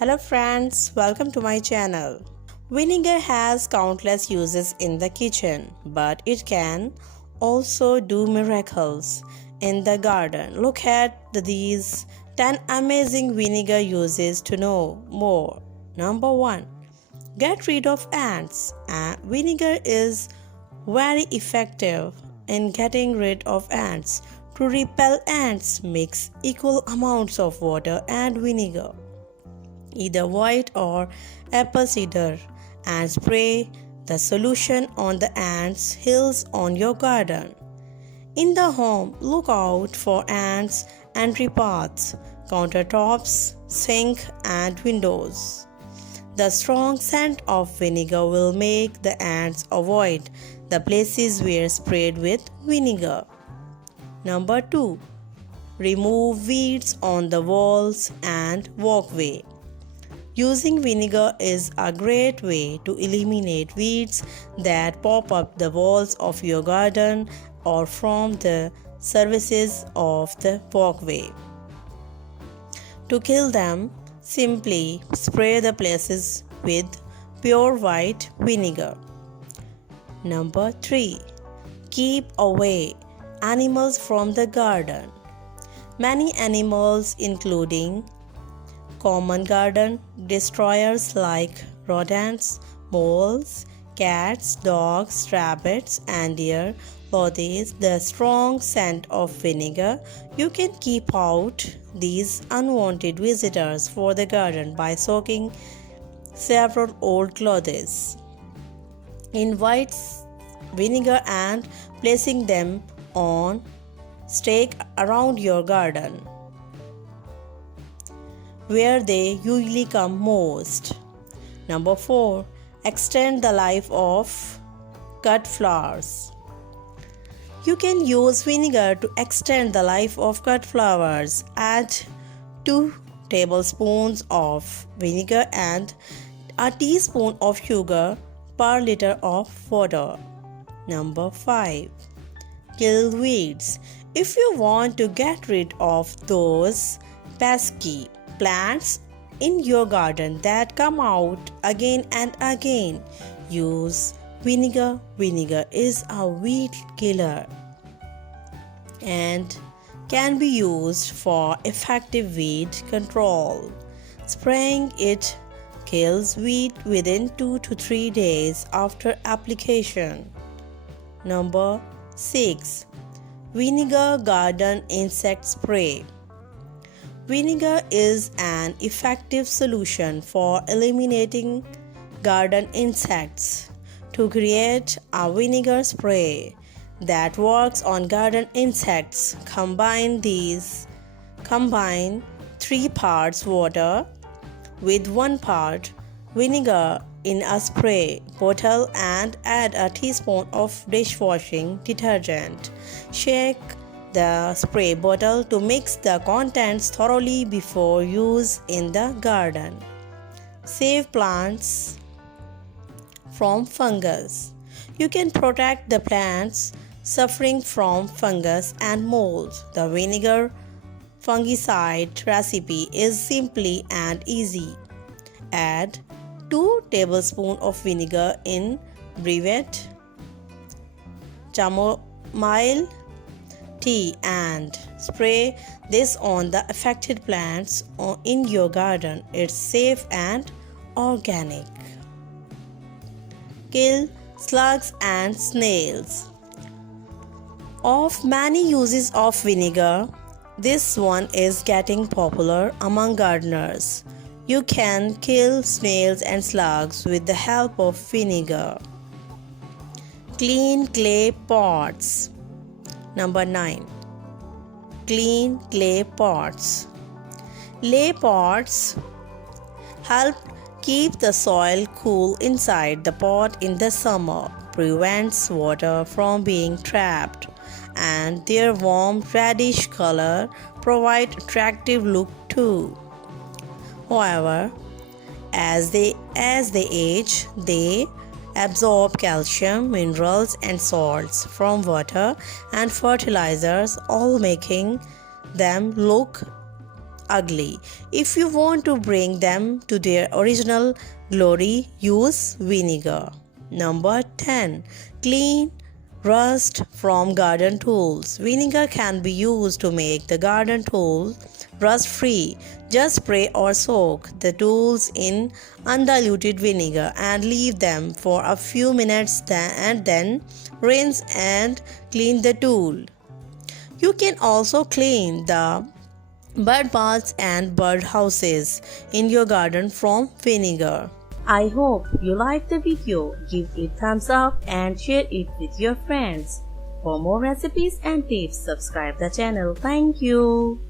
Hello friends, welcome to my channel. Vinegar has countless uses in the kitchen, but it can also do miracles in the garden. Look at these 10 amazing vinegar uses to know more. Number 1. Get rid of ants. Vinegar is very effective in getting rid of ants. To repel ants, mix equal amounts of water and vinegar, either white or apple cider, and spray the solution on the ants' hills on your garden. In the home, look out for ants' entry paths, countertops, sink, and windows. The strong scent of vinegar will make the ants avoid the places where sprayed with vinegar. Number 2. Remove weeds on the walls and walkway. Using vinegar is a great way to eliminate weeds that pop up the walls of your garden or from the surfaces of the walkway. To kill them, simply spray the places with pure white vinegar. Number 3. Keep away animals from the garden. Many animals, including common garden destroyers like rodents, moles, cats, dogs, rabbits, and deer, loathe the strong scent of vinegar. You can keep out these unwanted visitors for the garden by soaking several old clothes in white vinegar and placing them on stake around your garden, where they usually come most. Number 4. Extend the life of cut flowers. You can use vinegar to extend the life of cut flowers. Add 2 tablespoons of vinegar and a teaspoon of sugar per liter of water. Number 5. Kill weeds. If you want to get rid of those pesky plants in your garden that come out again and again, use vinegar. Vinegar is a weed killer and can be used for effective weed control. Spraying it kills weed within 2 to 3 days after application. Number 6. Vinegar garden insect spray. Vinegar is an effective solution for eliminating garden insects. To create a vinegar spray that works on garden insects, combine 3 parts water with 1 part vinegar in a spray bottle and add a teaspoon of dishwashing detergent. Shake the spray bottle to mix the contents thoroughly before use in the garden. Save plants from fungus. You can protect the plants suffering from fungus and mold. The vinegar fungicide recipe is simple and easy. Add 2 tablespoons of vinegar in brevet chamomile tea and spray this on the affected plants in your garden. It's safe and organic. Kill slugs and snails. Of many uses of vinegar, this one is getting popular among gardeners. You can kill snails and slugs with the help of vinegar. Clean clay pots. Number 9. Clean clay pots. Clay pots help keep the soil cool inside the pot in the summer, prevents water from being trapped, and their warm reddish color provide attractive look too. However, as they age, they absorb calcium, minerals, and salts from water and fertilizers, all making them look ugly. If you want to bring them to their original glory, use vinegar. Number 10. Clean rust from garden tools. Vinegar can be used to make the garden tools rust-free. Just spray or soak the tools in undiluted vinegar and leave them for a few minutes and then rinse and clean the tool. You can also clean the bird baths and bird houses in your garden from vinegar. I hope you liked the video. Give it thumbs up and share it with your friends. For more recipes and tips, subscribe the channel. Thank you.